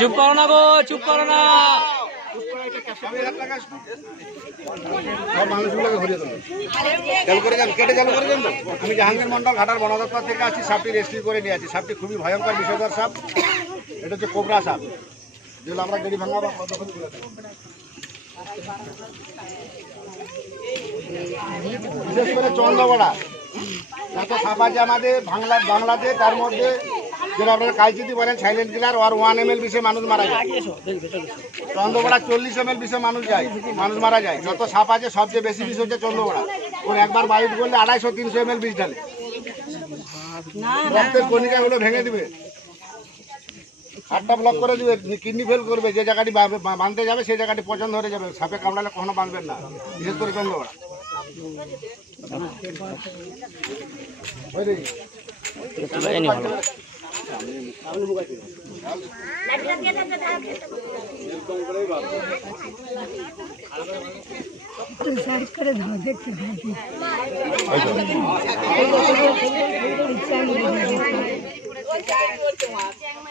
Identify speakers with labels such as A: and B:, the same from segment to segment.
A: চুপ করো না গো, চুপ করো না।
B: আমি জাহাঙ্গীর মন্ডল ঘাটার বনদপ্তর থেকে আছি, সাপটি রেস্কিউ করে নিয়ে আছি। সাপটি খুবই ভয়ঙ্কর বিষয়কর সাপ। এটা হচ্ছে কোবরা সাপ। যেগুলো আমরা গেড়ি ভাঙা বা। বিশেষ করে চন্দ্রবড়া যত সাপ আছে আমাদের বাংলা বাংলাতে তার মধ্যে যেটা আপনারা কালচিতি বলেন সাইলেন্ট কিলার আর ওয়ান এম এল বিষে মানুষ মারা যায়। চন্দ্রবড়া চল্লিশ এম এল বিষে মানুষ যায় মানুষ মারা যায়। যত সাপ আছে সবচেয়ে বেশি বিষ হচ্ছে চন্দ্রবড়া ওর একবার বাইট করলে আড়াইশো তিনশো এম এল বিষ ঢালে। রক্তের কণিকাগুলো ভেঙে দিবে। হাতটা ব্লক করে দিবে কিডনি ফেল করবে, যে জায়গাটি বাঁধতে যাবে, সেই জায়গাটি পছন্দ হয়ে যাবে। সাপে কামড়ালে কখনো বাঁধবেন না, বিশেষ করে
C: থাকি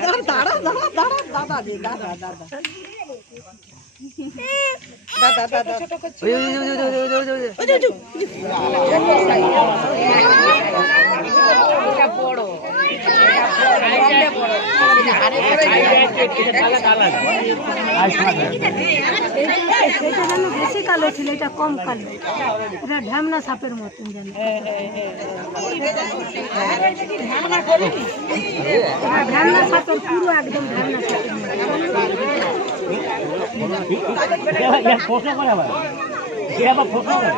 C: দাঁড়া দাঁড়া দাঁড়া দাঁড়া দাদা দে দাদা দাদা বেশি কালো ছিল এটা কম কালো এটা ঢ্যামনা সাপের মতন যেন। ঢ্যামনা সাপের পুরো একদম ঢ্যামনা সাপের মতন
A: প্রশ্ন করে আবার সে আবার প্রশ্ন করে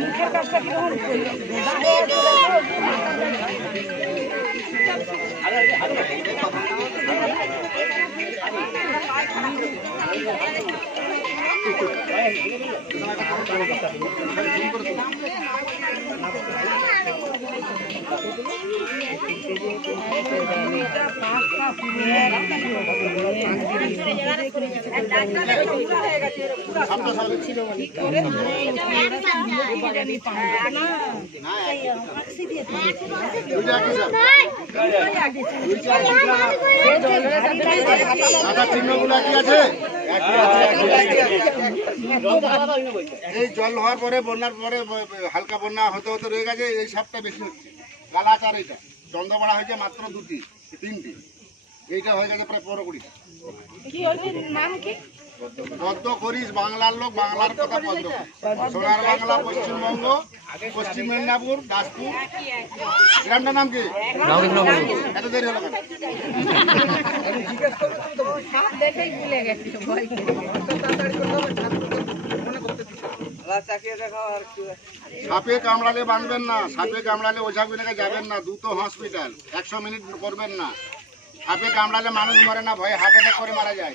B: মুখের কাজটা কেমন করল না আচ্ছা, এই জল হওয়ার পরে, বন্যার পরে, হালকা বন্যা হতে হতে রয়ে গেছে, এই সাপটা বেশি হচ্ছে। গালাচার এইটা। চন্দ্রপাড়া হয়েছে মাত্র দুটি, তিনটি। এইটা হয়ে গেছে প্রায় পনেরো কুড়িটা। কি নাম কি? পদ্ম করিস বাংলার লোক বাংলার কথা পদ্ম সোনার বাংলা পশ্চিমবঙ্গ পশ্চিম মেদিনীপুর দাসপুর। গ্রামটার নাম কি? এত দেরি হলো সাপে কামড়ালে বাঁধবেন না সাপে কামড়ালে ওঝা গুনেকে যাবেন না দ্রুত হসপিটাল। একশো মিনিট করবেন না। সাপে কামড়ালে মানুষ মরে না ভয়ে হার্ট অ্যাটাক করে মারা যায়।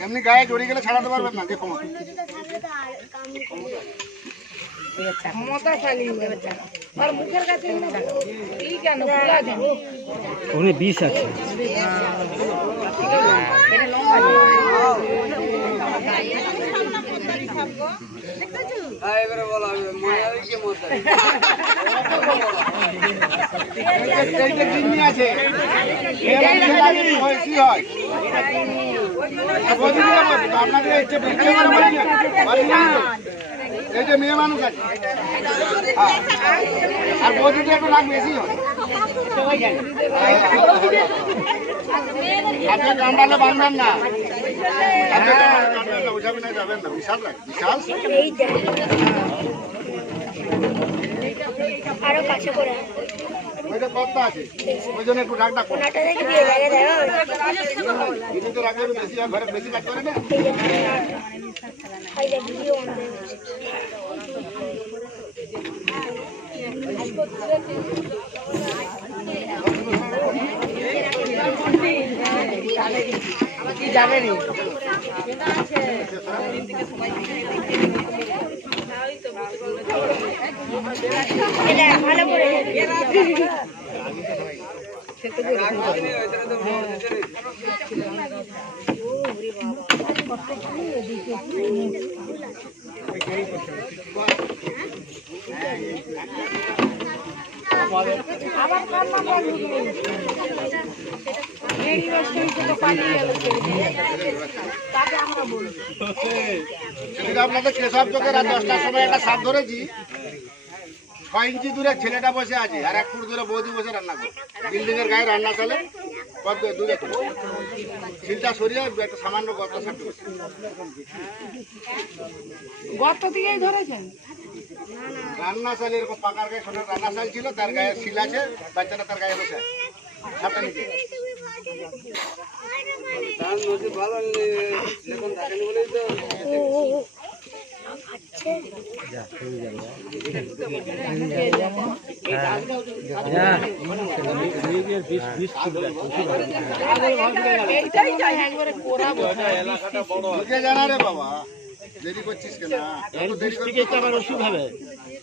B: এমনি গায়ে জড়িয়ে গেলে ছাড়াতে পারবেন না যে ক্ষমতা
A: ওখানে বিষ আছে।
B: হ্যাঁ, এবারে বলা কি মত এই যে মেয়ে মানুষ আছে। আর বৌদিকে একটু রাগ বেশি হয় আপনি কামড়ালে বাঁধবেন না আপনি কামড়ালে বাঁধবেন না, ওইসব নিয়ে যাবেন না বিশাল বিশাল
D: আরও কাছে করে।
B: ওইটা কত আছে? ওই জন্য একটু রাগটা কম
D: ওনাটা দেখে দিয়ে
B: কিন্তু তো বেশি হয় ঘরে বেশি কাজ করে না?
D: এই যে ভিডিও অন দেয়।
B: আপনাদের কেশব চোখে রাত দশটার সময় একটা সাপ ধরেছি। ছয় ইঞ্চি দূরে ছেলেটা বসে আছে আর এক ফুট দূরে বৌদি বসে রান্না করে। বিল্ডিং এর গায়ে রান্না চলে কত দূরে সিলটা সরিয়ে একটা সামান্য গর্ত সাপটা
C: গর্ত দিয়েই ধরেছেন?
B: রান্না চাল এরকম পাকার গায়ে সোনার রান্না চাল ছিল তার গায়ে শিল আছে বাচ্চাটা তার গায়ে বসে আছে। সাপটা নিচে। ঢুকে জানা রে বাবা দেরি করছিস কেন
A: ওষুধ হবে।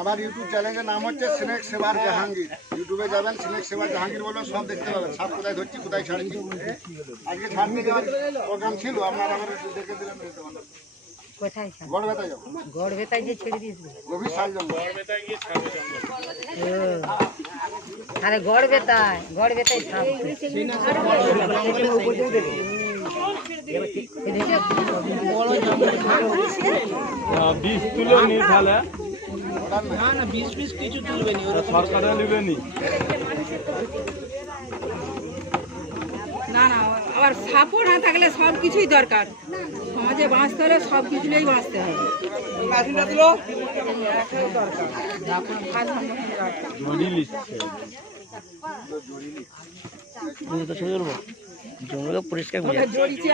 B: আমার ইউটিউব চ্যানেলের নাম হচ্ছে সিনেক সেবার জাহাঙ্গীর ইউটিউবে যাবেন সিনেক সেবার জাহাঙ্গীর বলে সব দেখতে পাবেন। সব কোথায় ধরছি কোথায় ছাড়ছি। আজকে ছাড়তে যাওয়ার প্রোগ্রাম ছিল আপনার আমার একটু দেখে দিলেন
C: কোথায়
B: গড় যাব।
C: গড় বেতায় যে ছেড়ে দিয়েছিল
B: গভীর সাল জঙ্গল।
C: আরে গড় বেতায় গড় বেতায়
E: বীজ তুলে নি তাহলে
B: ওটার না
E: সরকারে নেবে নি
F: না না আবার সাপও না থাকলে সব কিছুই দরকার সমাজে বাঁচতে হলে সব কিছুলেই বাঁচতে হবে
A: করব পরিষ্কার করে
F: জড়িছে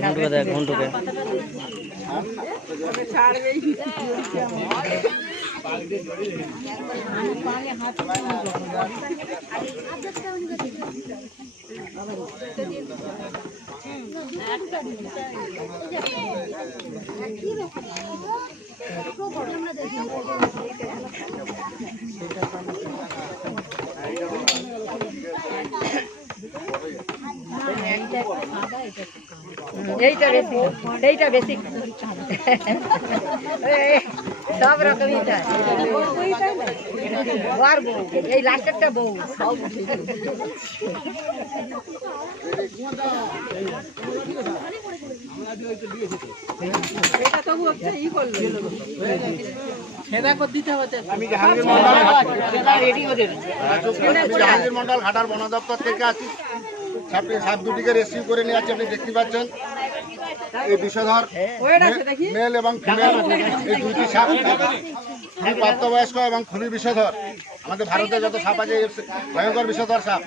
A: ঘন্টুকে দেখ ঘন্টুকে।
F: ছাড়বেই
C: এইটা বেশি এইটা বেশি এই, সব রকমই আর বউ এই লাস্টেরটা বউ।
F: এটা তবু ই করল।
B: জাহাঙ্গীর মন্ডল
A: রেডি ওদের
B: আমি জাহাঙ্গীর মন্ডল ঘাটার বন দপ্তর থেকে আছি। সাপ দুটিকে রেস্কিউ করে নিয়ে আছি আপনি দেখতে পাচ্ছেন। এই বিষধর মেল এবং ফিমেল এই দুইটি সাপ খুবই প্রাপ্তবয়স্ক এবং খুবই বিষধর। আমাদের ভারতে যত সাপ আছে ভয়ঙ্কর বিষধর সাপ।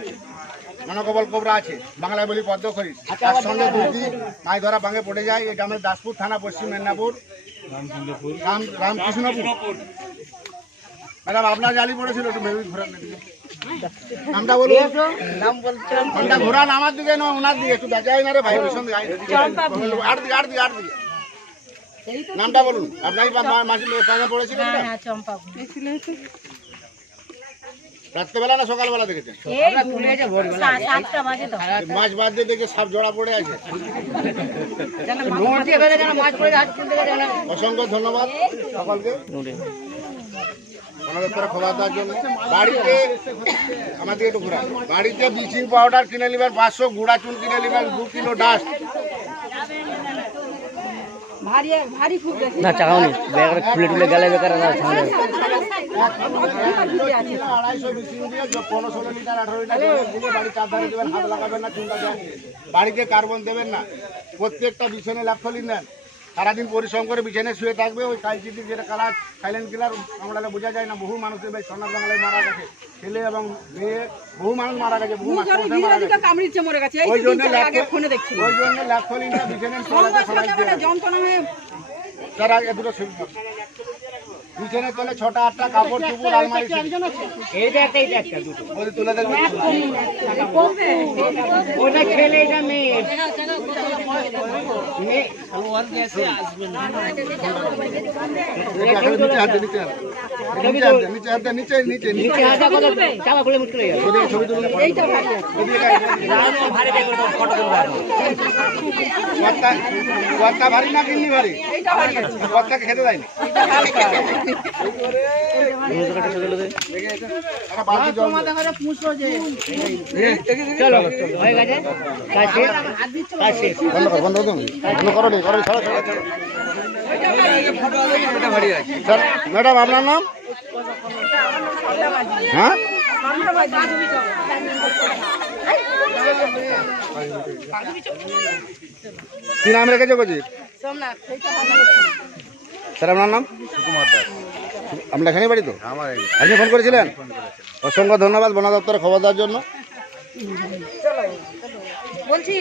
B: মনোকবল কোবরা আছে বাংলায় বলি পদ্ম খরিস তার সঙ্গে দুইটি মাছ ধরা ভাঙে পড়ে যায়। এই গ্রামের দাসপুর থানা পশ্চিম মেদিনীপুর। রাম রামকৃষ্ণপুর। ম্যাডাম আপনার জালি পড়েছিল একটু ভেবে না দিকে। নামটা বলুন। ঘোরান আমার দিকে নয় ওনার দিকে। একটু দেখাই না রে ভাই ভীষণ আট দিকে আট দিকে আট দিকে। নামটা বলুন। আপনার মাসি পাঁচা পড়েছিলেন না? রাত্রেবেলা না সকালবেলা দেখেছেন? মাছ বাদ দিয়ে দেখে সাপ জড়া পড়ে আছে। অসংখ্য ধন্যবাদ সকলকে। আমাদের তোরা খবর দেওয়ার জন্য। বাড়িতে আমাদের একটু ঘোরা বাড়িতে ব্লিচিং পাউডার কিনে নেবেন পাঁচশো গুঁড়া চুন কিনে নেবেন দু কিলো ডাস্ট।
A: না চাকাওনি বেকার খুলে টুলে গেলে বেকার না সামনে
B: আড়াইশো ব্লিচিং দিয়ে পনেরো ষোলো লিটার আঠারো লিটার জল দিয়ে বাড়ি দেবেন লাগাবেন না চুনটা বাড়িতে কার্বন দেবেন না। প্রত্যেকটা বিছনে ল্যাপথলি নেন। সারাদিন পরিশ্রম করে বিছানে শুয়ে থাকবে ওই কালচিটি যেটা কালার সাইলেন্ট কিলার আমরা বোঝা যায় না বহু মানুষের ভাই সোনার বাংলায় মারা গেছে। ছেলে এবং মেয়ে বহু মানুষ মারা গেছে বহু ওই জন্য ওই জন্য বিছানে তোলে ছটা আটটা কাপড় চুপুর আলমারি এইটা একটা এইটা একটা দুটো। ওই তুলে দেখবেন ওটা ছেলে এটা মেয়ে। নিচে হাতে নিচে হাতে। নিচে হাতে নিচে নিচে নিচে ওদিকে ছবি তুলুন
F: এইটা ভারী আছে।
B: কর্তা কর্তা ভারী না কিন্নি ভারী?
F: এইটা ভারী। আছে
B: কর্তাকে খেতে দেয়নি। বন্ধ বন্ধ করো করো ছাড়ো। স্যার ম্যাডাম আপনার নাম? হ্যাঁ? কি নাম রেখেছে কোচি? স্যার, আপনার নাম? সুকুমার দাস আপনার এখানেই বাড়ি তো? আপনি ফোন করেছিলেন? অসংখ্য ধন্যবাদ বন দপ্তরে খবর দেওয়ার জন্য।
F: বলছি